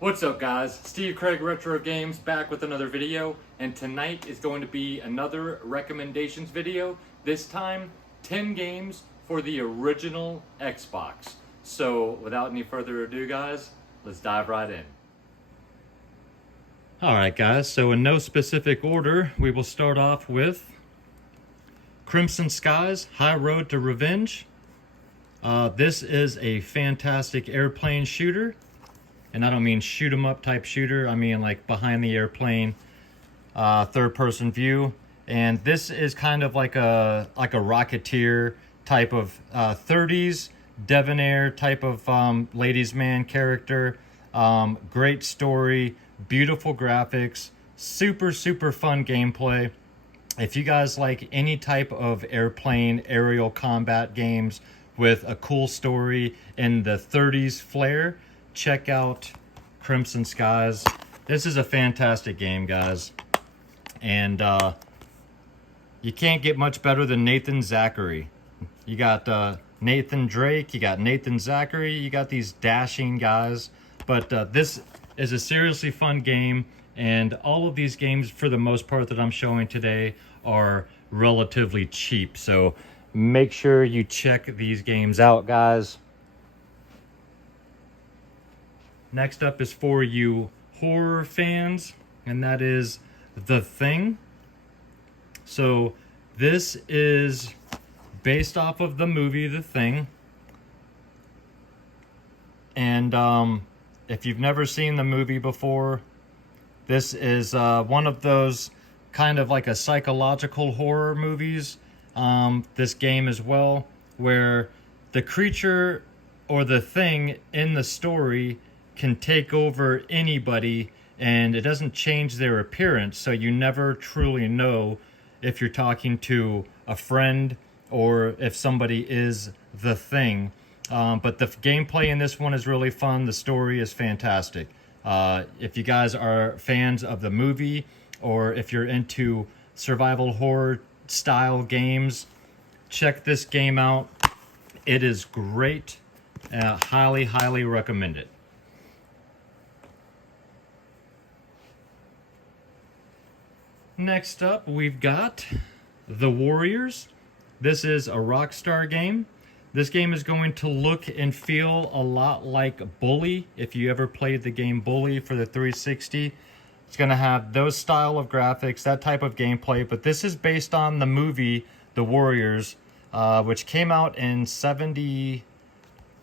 What's up guys, Steve Craig Retro Games back with another video, and tonight is going to be another recommendations video. This time, 10 games for the original Xbox. So without any further ado guys, let's dive right in. Alright guys, so in no specific order, we will start off with Crimson Skies, High Road to Revenge. This is a fantastic airplane shooter. And I don't mean shoot 'em up type shooter, I mean like behind the airplane, third person view. And this is kind of like a Rocketeer type of 30s debonair type of ladies man character. Great story, beautiful graphics, super fun gameplay. If you guys like any type of airplane aerial combat games with a cool story in the 30s flair, check out Crimson Skies. This is a fantastic game, guys. And you can't get much better than Nathan Zachary. You got Nathan Drake, you got Nathan Zachary, you got these dashing guys. But this is a seriously fun game, and all of these games, for the most part, that I'm showing today are relatively cheap. So make sure you check these games out, guys. Next up is for you horror fans, and that is The Thing. So this is based off of the movie The Thing. And if you've never seen the movie before, this is one of those kind of like a psychological horror movies. This game as well, where the creature or the thing in the story can take over anybody, and it doesn't change their appearance, so you never truly know if you're talking to a friend or if somebody is the thing. But the gameplay in this one is really fun. The story is fantastic. If you guys are fans of the movie, or if you're into survival horror style games, check this game out. It is great. Highly recommend it. Next up, we've got The Warriors. This is a Rockstar game. This game is going to look and feel a lot like Bully, if you ever played the game Bully for the 360. It's going to have those style of graphics, that type of gameplay, but this is based on the movie The Warriors, which came out in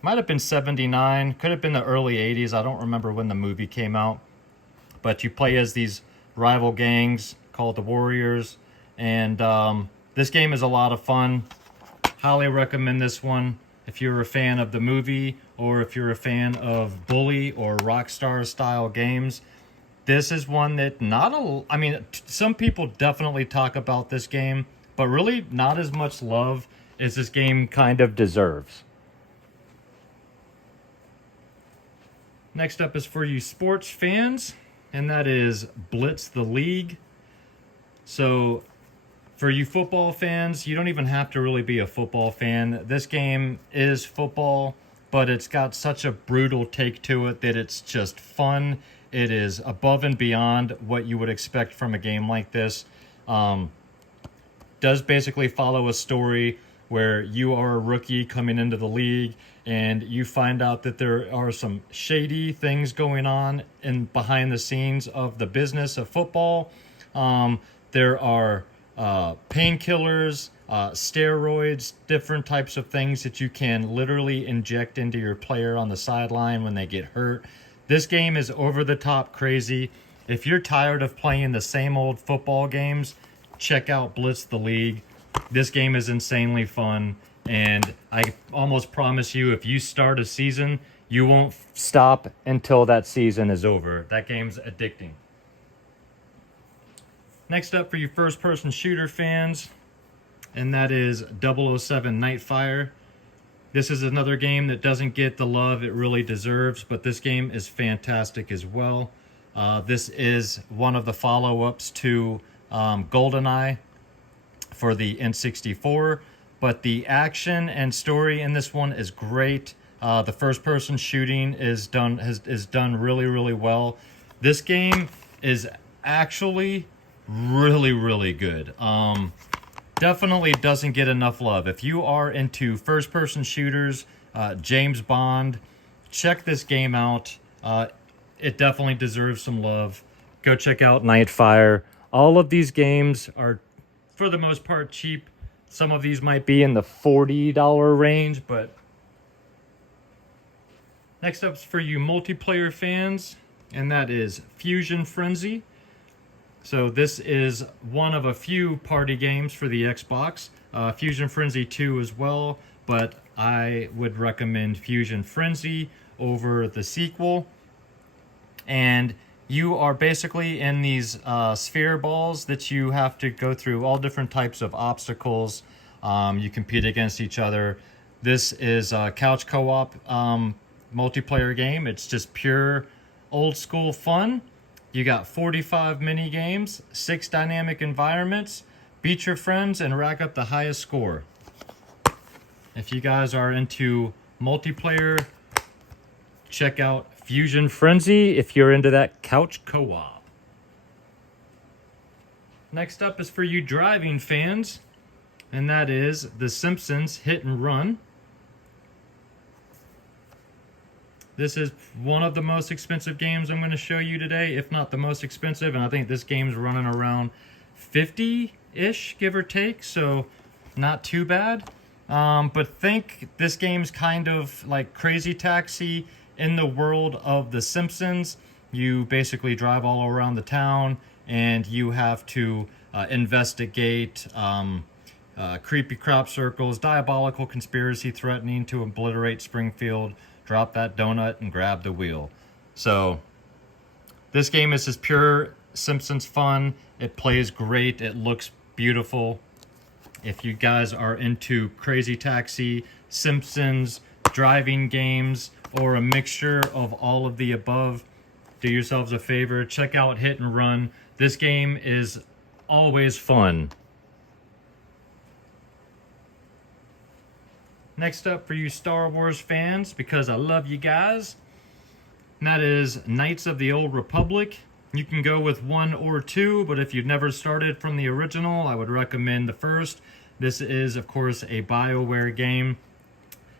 might have been 79, could have been the early 80s. I don't remember when the movie came out. But you play as these rival gangs called the Warriors, and this game is a lot of fun. Highly recommend this one if you're a fan of the movie, or if you're a fan of Bully or Rockstar style games. This is one that some people definitely talk about this game, but really not as much love as this game kind of deserves. Next up is for you sports fans, and that is Blitz The League. So for you football fans, you don't even have to really be a football fan. This game is football, but it's got such a brutal take to it that it's just fun. It is above and beyond what you would expect from a game like this. Does basically follow a story where you are a rookie coming into the league, and you find out that there are some shady things going on behind the scenes of the business of football. There are painkillers, steroids, different types of things that you can literally inject into your player on the sideline when they get hurt. This game is over the top crazy. If you're tired of playing the same old football games, check out Blitz The League. This game is insanely fun, and I almost promise you, if you start a season, you won't stop until that season is over. That game's addicting. Next up for you first-person shooter fans, and that is 007 Nightfire. This is another game that doesn't get the love it really deserves, but this game is fantastic as well. This is one of the follow-ups to GoldenEye for the N64, but the action and story in this one is great. The first-person shooting is done really, really well. This game is actually really, really good. Definitely doesn't get enough love. If you are into first-person shooters, James Bond, check this game out. It definitely deserves some love. Go check out Nightfire. All of these games are, for the most part, cheap. Some of these might be in the $40 range, but next up's for you multiplayer fans, and that is Fusion Frenzy. So this is one of a few party games for the Xbox. Fusion Frenzy 2 as well, but I would recommend Fusion Frenzy over the sequel. And you are basically in these sphere balls that you have to go through all different types of obstacles. You compete against each other. This is a couch co-op multiplayer game. It's just pure old school fun. You got 45 mini games, 6 dynamic environments. Beat your friends and rack up the highest score. If you guys are into multiplayer, check out Fusion Frenzy if you're into that couch co-op. Next up is for you driving fans, and that is The Simpsons Hit and Run. This is one of the most expensive games I'm going to show you today, if not the most expensive, and I think this game's running around 50-ish, give or take, so not too bad. But think this game's kind of like Crazy Taxi in the world of The Simpsons. You basically drive all around the town, and you have to investigate creepy crop circles, diabolical conspiracy threatening to obliterate Springfield, drop that donut and grab the wheel. So this game is just pure Simpsons fun. It plays great. It looks beautiful. If you guys are into Crazy Taxi, Simpsons, driving games, or a mixture of all of the above, do yourselves a favor. Check out Hit and Run. This game is always fun. Next up for you Star Wars fans, because I love you guys, and that is Knights of the Old Republic. You can go with 1 or 2, but if you've never started from the original, I would recommend the first. This is, of course, a BioWare game,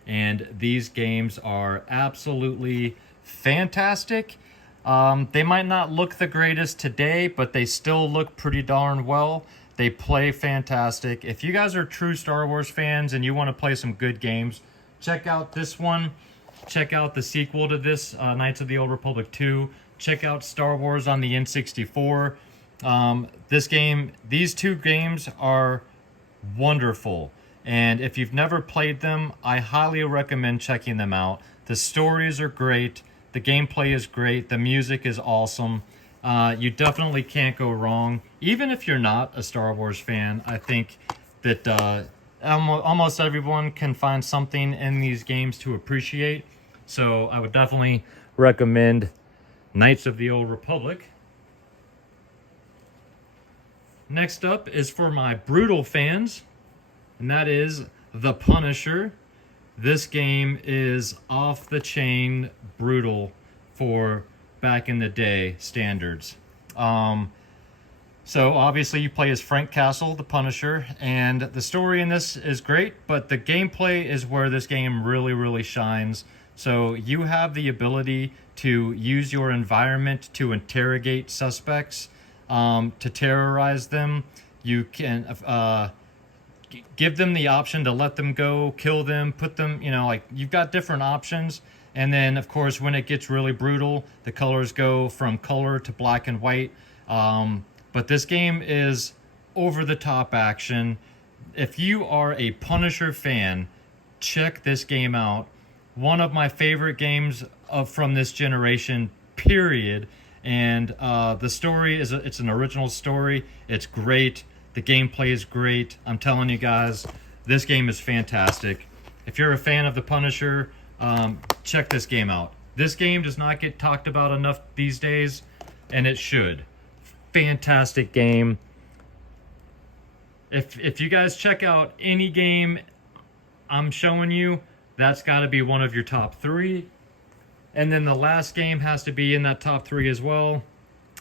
and these games are absolutely fantastic. They might not look the greatest today, but they still look pretty darn well. They play fantastic. If you guys are true Star Wars fans and you want to play some good games, check out this one. Check out the sequel to this, Knights of the Old Republic 2. Check out Star Wars on the N64. These two games are wonderful. And if you've never played them, I highly recommend checking them out. The stories are great. The gameplay is great. The music is awesome. You definitely can't go wrong. Even if you're not a Star Wars fan, I think that almost everyone can find something in these games to appreciate. So I would definitely recommend Knights of the Old Republic. Next up is for my brutal fans, and that is The Punisher. This game is off the chain brutal for back in the day standards. So obviously you play as Frank Castle, the Punisher, and the story in this is great, but the gameplay is where this game really, really shines. So you have the ability to use your environment to interrogate suspects, to terrorize them. You can give them the option to let them go, kill them, put them, you've got different options. And then, of course, when it gets really brutal, the colors go from color to black and white. But this game is over-the-top action. If you are a Punisher fan, check this game out. One of my favorite games from this generation, period. And the story it's an original story. It's great. The gameplay is great. I'm telling you guys, this game is fantastic. If you're a fan of the Punisher, check this game out. This game does not get talked about enough these days, and it should. Fantastic game. If you guys check out any game I'm showing you, That's got to be one of your top 3. And then the last game has to be in that top 3 as well,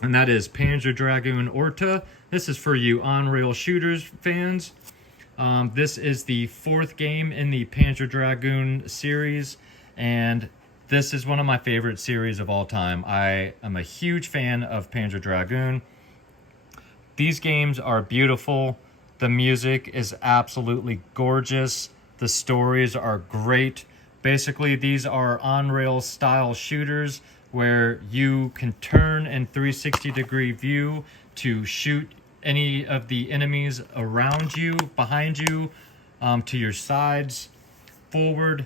and that is Panzer Dragoon Orta. This is for you on-rail shooters fans. This is the 4th game in the Panzer Dragoon series, and this is one of my favorite series of all time. I am a huge fan of Panzer Dragoon. These games are beautiful. The music is absolutely gorgeous. The stories are great. Basically, these are on-rail style shooters where you can turn in 360-degree view to shoot any of the enemies around you, behind you, to your sides, forward.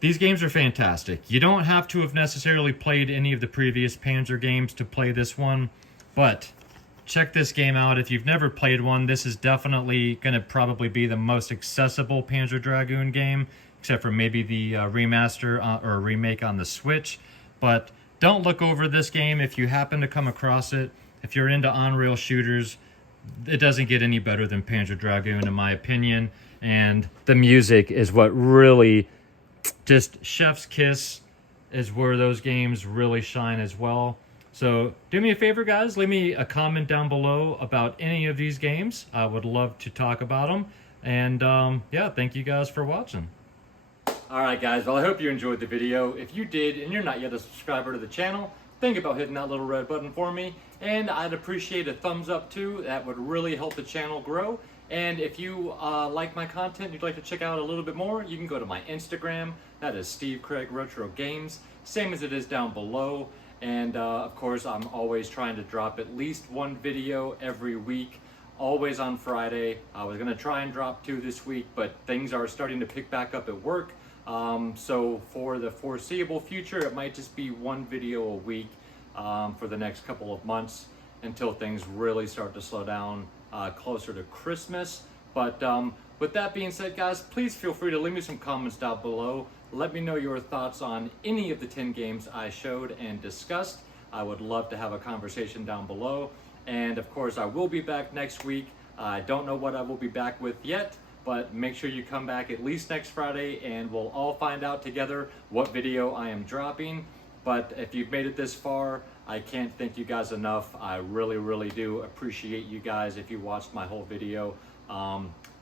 These games are fantastic. You don't have to have necessarily played any of the previous Panzer games to play this one, but check this game out. If you've never played one, this is definitely going to probably be the most accessible Panzer Dragoon game, except for maybe the remaster or remake on the Switch. But don't look over this game if you happen to come across it. If you're into on-rail shooters, it doesn't get any better than Panzer Dragoon, in my opinion. And the music is what really, just chef's kiss, is where those games really shine as well. So do me a favor, guys. Leave me a comment down below about any of these games. I would love to talk about them. And yeah, thank you guys for watching. Alright guys, well I hope you enjoyed the video. If you did and you're not yet a subscriber to the channel, think about hitting that little red button for me. And I'd appreciate a thumbs up too. That would really help the channel grow. And if you like my content, you'd like to check out a little bit more, you can go to my Instagram. That is Steve Craig Retro Games. Same as it is down below. And of course, I'm always trying to drop at least one video every week. Always on Friday. I was going to try and drop 2 this week, but things are starting to pick back up at work. So for the foreseeable future, it might just be 1 video a week for the next couple of months until things really start to slow down closer to Christmas. But with that being said, guys, please feel free to leave me some comments down below. Let me know your thoughts on any of the 10 games I showed and discussed. I would love to have a conversation down below. And of course, I will be back next week. I don't know what I will be back with yet, but make sure you come back at least next Friday and we'll all find out together what video I am dropping. But if you've made it this far, I can't thank you guys enough. I really, really do appreciate you guys if you watched my whole video.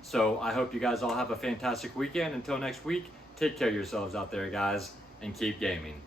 So I hope you guys all have a fantastic weekend. Until next week, take care of yourselves out there, guys, and keep gaming.